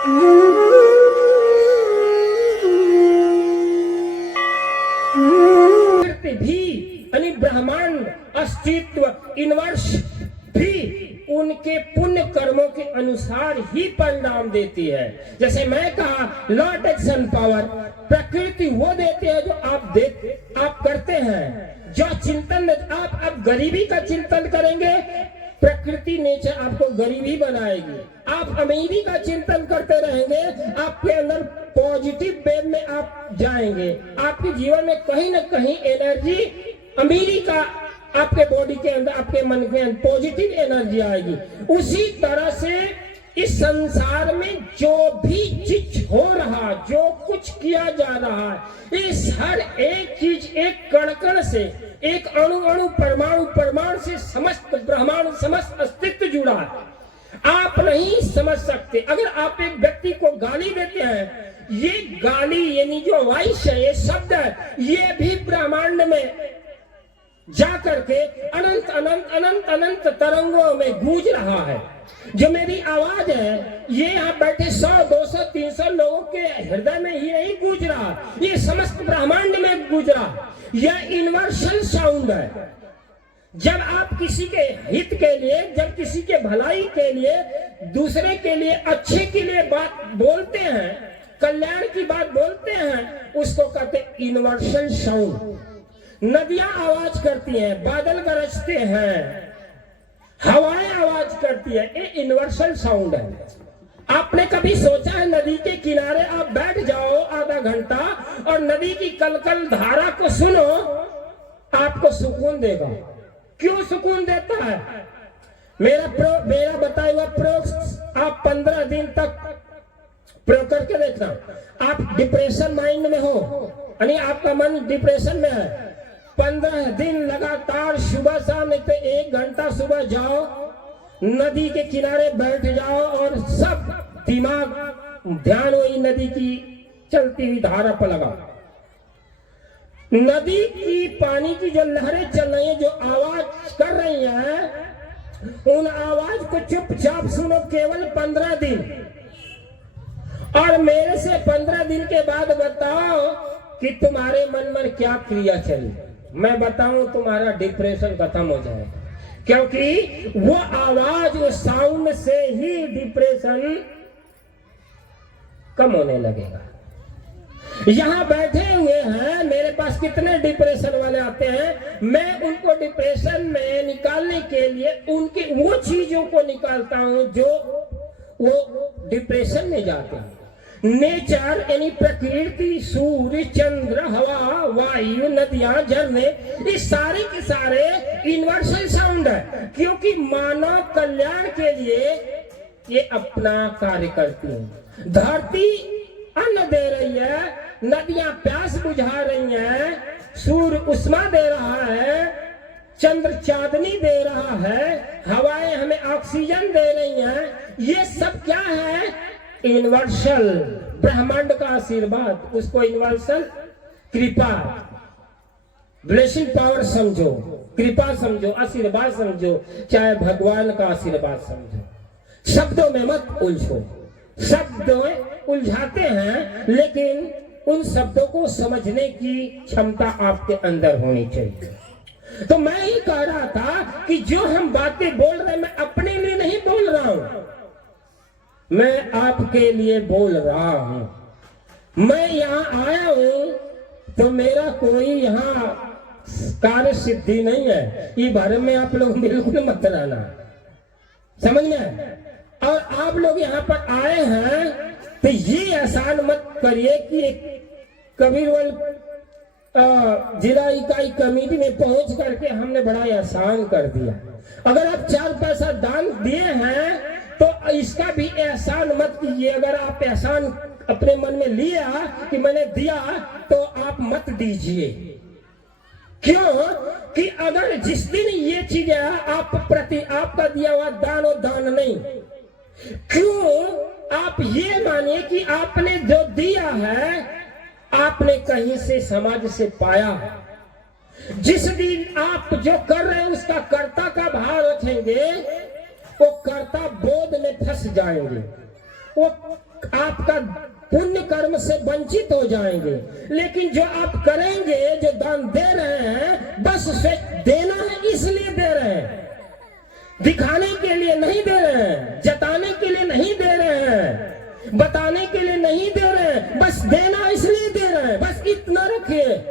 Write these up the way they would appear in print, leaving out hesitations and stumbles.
भी यानी ब्रह्मांड अस्तित्व यूनिवर्स भी उनके पुण्य कर्मों के अनुसार ही परिणाम देती है। जैसे मैं कहा लॉर्ड एक्शन पावर, प्रकृति वो देते हैं जो आप करते हैं। जो चिंतन आप अब गरीबी का चिंतन करेंगे, प्रकृति नेचर आपको गरीबी बनाएगी। आप अमीरी का चिंतन करते रहेंगे, आपके अंदर पॉजिटिव वेव में आप जाएंगे। आपके जीवन में कहीं ना कहीं एनर्जी अमीरी का आपके बॉडी के अंदर, आपके मन के अंदर पॉजिटिव एनर्जी आएगी। उसी तरह से इस संसार में जो भी चीज हो रहा, जो कुछ किया जा रहा है, इस हर एक चीज एक कण कण से, एक अणु अणु, परमाणु परमाणु से समस्त ब्रह्मांड, समस्त अस्तित्व जुड़ा है। आप नहीं समझ सकते। अगर आप एक व्यक्ति को गाली देते हैं, ये गाली यानी जो वॉइस है, ये शब्द है, ये भी ब्रह्मांड में जा करके अनंत अनंत अनंत अनंत तरंगों में गूंज रहा है। जो मेरी आवाज है, ये यहाँ बैठे 100, 200, 300 लोगों के हृदय में ही नहीं गूंज रहा, ये समस्त ब्रह्मांड में गूंज रहा। यह यूनिवर्सल साउंड है। जब आप किसी के हित के लिए, जब किसी के भलाई के लिए, दूसरे के लिए, अच्छे के लिए बात बोलते हैं, कल्याण की बात बोलते हैं, उसको कहते हैं यूनिवर्सल साउंड। नदियां आवाज करती हैं, बादल गरजते हैं, हवाएं आवाज करती है, ये यूनिवर्सल साउंड है। आपने कभी सोचा है नदी के किनारे आप बैठ जाओ आधा घंटा और नदी की कलकल धारा को सुनो, आपको सुकून देगा। क्यों सुकून देता है? मेरा बताया हुआ प्रयोग आप 15 दिन तक प्रयोग करके देखना। आप डिप्रेशन माइंड में हो, यानी आपका मन डिप्रेशन में है, 15 दिन लगातार सुबह शाम, नहीं तो 1 घंटा सुबह जाओ, नदी के किनारे बैठ जाओ और सब दिमाग ध्यान वही नदी की चलती हुई धारा पर लगा। नदी की पानी की जो लहरें चल रही हैं, जो आवाज कर रही हैं, उन आवाज को चुपचाप सुनो केवल 15 दिन। और मेरे से 15 दिन के बाद बताओ कि तुम्हारे मन में क्या क्रिया चली। मैं बताऊं, तुम्हारा डिप्रेशन खत्म हो जाएगा, क्योंकि वो आवाज, वो साउंड से ही डिप्रेशन कम होने लगेगा। यहां बैठे हुए हैं, मेरे पास कितने डिप्रेशन वाले आते हैं, मैं उनको डिप्रेशन में निकालने के लिए उनकी वो चीजों को निकालता हूं जो वो डिप्रेशन में जाते हैं। नेचर यानी प्रकृति, सूर्य, चंद्र, हवा, वायु, नदियां, झरने, ये सारे के सारे यूनिवर्सल साउंड है, क्योंकि मानव कल्याण के लिए ये अपना कार्य करती है। धरती अन्न दे रही है, नदियां प्यास बुझा रही हैं, सूर्य उष्मा दे रहा है, चंद्र चांदनी दे रहा है, हवाएं हमें ऑक्सीजन दे रही हैं। ये सब क्या है? यूनिवर्सल ब्रह्मांड का आशीर्वाद। उसको यूनिवर्सल कृपा, ब्लेसिंग पावर समझो, कृपा समझो, आशीर्वाद समझो, चाहे भगवान का आशीर्वाद समझो। शब्दों में मत उलझो। शब्दों उलझाते हैं, लेकिन उन शब्दों को समझने की क्षमता आपके अंदर होनी चाहिए। तो मैं ही कह रहा था कि जो हम बातें बोल रहे हैं, मैं अपने लिए नहीं बोल रहा हूं, मैं आपके लिए बोल रहा हूं। मैं यहाँ आया हूं तो मेरा कोई यहाँ कार्य सिद्धि नहीं है, ये भरम में आप लोग बिल्कुल मत रहना, समझ में। और आप लोग यहाँ पर आए हैं तो ये एहसान मत करिए कि कबीरवल जिला इकाई कमेटी में पहुंच करके हमने बड़ा एहसान कर दिया। अगर आप 4 पैसा दान दिए हैं तो इसका भी एहसान मत कीजिए। अगर आप एहसान अपने मन में लिया कि मैंने दिया, तो आप मत दीजिए। क्यों? कि अगर जिस दिन ये चीज है आप प्रति आपका दिया हुआ दान और दान नहीं, क्यों? आप ये मानिए कि आपने जो दिया है आपने कहीं से समाज से पाया। जिस दिन आप जो कर रहे हैं उसका कर्ता का भाव रखेंगे, वो कर्ता बोध में फंस जाएंगे। वो आपका पुण्य कर्म से वंचित हो जाएंगे। लेकिन जो आप करेंगे, जो दान दे रहे हैं, बस उसे देना है इसलिए दे रहे हैं, दिखाने के लिए नहीं दे रहे हैं, जताने के लिए नहीं दे रहे हैं, बताने के लिए नहीं दे रहे हैं, बस देना इसलिए दे रहे हैं, बस इतना रखिए।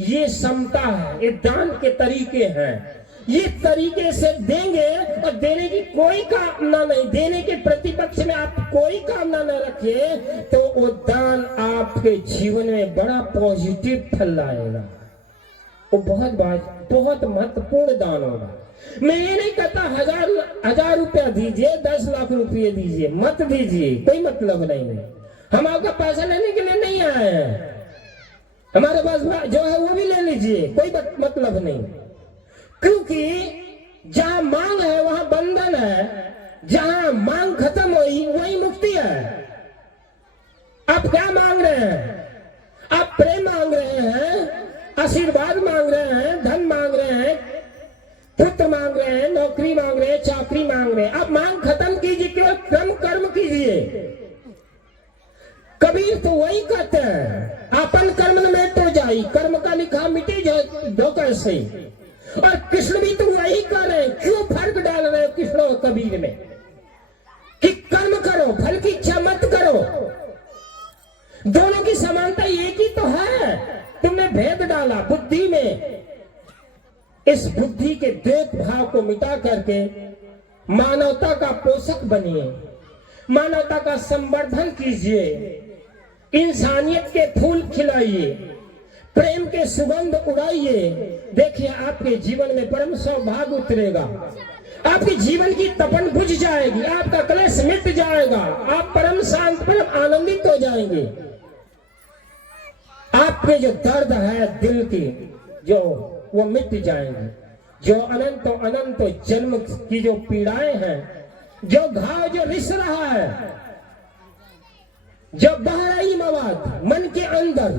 ये समता है, ये दान के तरीके हैं। ये तरीके से देंगे और देने की कोई कामना नहीं, देने के प्रतिपक्ष में आप कोई कामना न रखिए, तो वो दान आपके जीवन में बड़ा पॉजिटिव फल लाएगा। वो बहुत महत्वपूर्ण दान होगा। मैं ये नहीं कहता 1000 रुपया दीजिए, 10 लाख रुपये दीजिए, मत दीजिए, कोई मतलब नहीं है। हम आपका पैसा लेने के लिए नहीं आए हैं, हमारे पास जो है वो भी ले लीजिए, कोई मतलब नहीं। क्योंकि जहां मांग है वहां बंधन है, जहां मांग खत्म हुई वही मुक्ति है। आप क्या मांग रहे हैं? आप प्रेम मांग रहे हैं, आशीर्वाद मांग रहे हैं, धन मांग रहे हैं, पुत्र मांग रहे हैं, नौकरी मांग रहे हैं, चाकरी मांग रहे हैं। आप मांग खत्म कीजिए, केवल कर्म कीजिए। कबीर तो वही कहते हैं, अपन कर्म न मेट हो जाई, कर्म का लिखा मिटे दो कैसे। और कृष्ण भी तो वही कर रहे हैं। क्यों फर्क डाल रहे हो कृष्ण और कबीर में कि कर्म करो, फल की इच्छा मत करो? दोनों की समानता एक ही तो है, तुमने भेद डाला बुद्धि में। इस बुद्धि के द्वैत भाव को मिटा करके मानवता का पोषक बनिए, मानवता का संवर्धन कीजिए, इंसानियत के फूल खिलाइए, प्रेम के सुगंध उड़ाइए। देखिए आपके जीवन में परम सौभाग्य उतरेगा, आपके जीवन की तपन बुझ जाएगी, आपका क्लेश मिट जाएगा, आप परम शांत, परम आनंदित हो जाएंगे। आपके जो दर्द है दिल की, जो वो मिट जाएंगे। जो अनंत जन्म की जो पीड़ाएं हैं, जो घाव जो रिस रहा है, जो बह रही मवाद मन के अंदर,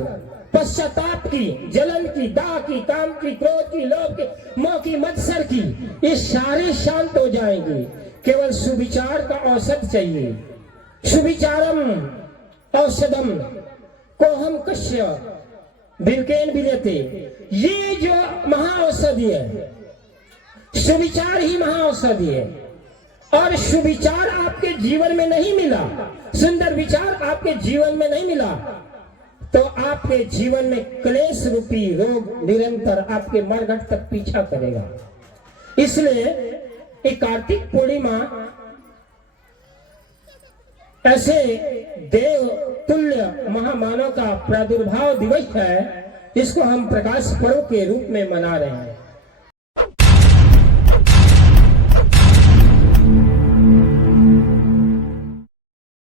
पश्चाताप की, जलन की, दाह की, काम की, क्रोध की, लोभ की, मोह की, मत्सर की, ये सारे शांत हो जाएंगे। केवल सुविचार का औषध चाहिए। सुविचारम औषधम कोहम कश्य बिल्केन विद्यते। ये जो महाऔषधि है, सुविचार ही महाऔषधि है। और सुविचार आपके जीवन में नहीं मिला, सुंदर विचार आपके जीवन में नहीं मिला, तो आपके जीवन में क्लेश रूपी रोग निरंतर आपके मरघट तक पीछा करेगा। इसलिए एक कार्तिक पूर्णिमा ऐसे देव तुल्य महामानव का प्रादुर्भाव दिवस है, इसको हम प्रकाश पर्व के रूप में मना रहे हैं।